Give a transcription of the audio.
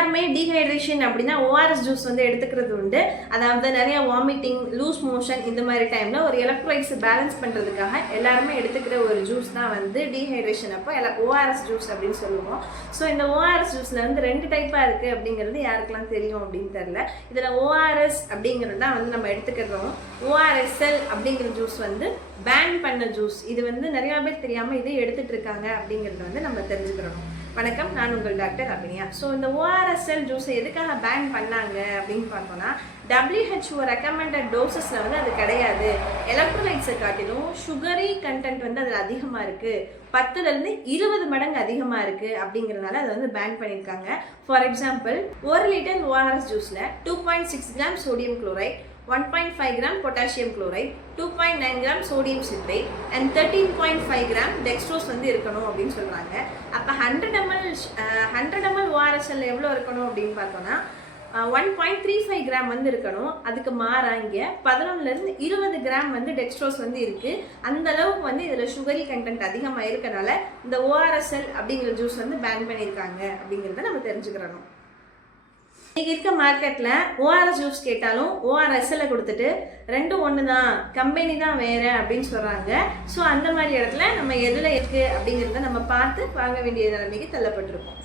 எல்லாருமே டீஹைட்ரேஷன் அப்படின்னா ORS juice வந்து எடுத்துக்கிறது உண்டு. அதாவது நிறைய வாமிட்டிங், லூஸ் மோஷன் இந்த மாதிரி டைமில் ஒரு எலக்ட்ரோலைட்ஸ் பேலன்ஸ் பண்ணுறதுக்காக எல்லாருமே எடுத்துக்கிற ஒரு ஜூஸ் தான் வந்து டீஹைட்ரேஷன் அப்போ ஓஆர்எஸ் ஜூஸ் அப்படின்னு சொல்லுவோம். ஸோ இந்த ஓஆர்எஸ் ஜூஸில் வந்து 2 டைப்பாக இருக்குது அப்படிங்கிறது யாருக்கெல்லாம் தெரியும் அப்படின்னு தெரில. இதில் ஓஆர்எஸ் அப்படிங்கிறது தான் வந்து நம்ம எடுத்துக்கிறோம். ஓஆர்எஸ்எல் அப்படிங்கிற ஜூஸ் வந்து பேன் பண்ண ஜூஸ். இது வந்து நிறையா பேர் தெரியாமல் இதை எடுத்துகிட்டு இருக்காங்க அப்படிங்கிறது வந்து நம்ம தெரிஞ்சுக்கிறோம். வணக்கம், நான் உங்கள் டாக்டர் அபினியா. ஸோ இந்த ஓஆர்எஸ்எல் ஜூஸை எதுக்காக பேன் பண்ணாங்க அப்படின்னு பார்த்தோன்னா, WHO ரெக்கமெண்டட் டோசஸில் வந்து அது கிடையாது. எலக்ட்ரோலைட்ஸை காட்டிலும் சுகரி கண்டென்ட் வந்து அதில் அதிகமாக இருக்குது, 10லேருந்து 20 மடங்கு அதிகமாக இருக்குது அப்படிங்கிறதுனால அதை வந்து பேன் பண்ணியிருக்காங்க. ஃபார் எக்ஸாம்பிள், 1 லிட்டர் ஓஆர்எஸ் ஜூஸில் 2.6 gram sodium chloride, 1.5 gram potassium chloride, 2.9 gram sodium citrate and 13.5 gram dextrose வந்து இருக்கணும் அப்படின்னு சொல்கிறாங்க. அப்போ 100 ml ORSL எவ்வளோ இருக்கணும் அப்படின்னு பார்த்தோன்னா 1.35 gram வந்து இருக்கணும். அதுக்கு மாறா இங்கே 11லேருந்து 20 கிராம் வந்து டெக்ஸ்ட்ரோஸ் வந்து இருக்குது. அந்த அளவுக்கு வந்து இதில் சுகரி கண்டென்ட் அதிகமாக இருக்கனால இந்த ORSL அப்படிங்கிற ஜூஸ் வந்து பேன் பண்ணியிருக்காங்க அப்படிங்கிறத நம்ம தெரிஞ்சுக்கிறணும். இன்றைக்கி இருக்க மார்க்கெட்டில் ஓஆர்எஸ் ஜூஸ் கேட்டாலும் ஓஆர்எஸ்எல்லை கொடுத்துட்டு 2 ஒன்று தான், கம்பெனி தான் வேறு அப்படின்னு சொல்கிறாங்க. ஸோ அந்த மாதிரி இடத்துல நம்ம எதில் இருக்குது அப்படிங்கிறத நம்ம பார்த்து வாங்க வேண்டிய நிலைமைக்கு தள்ளப்பட்டிருக்கோம்.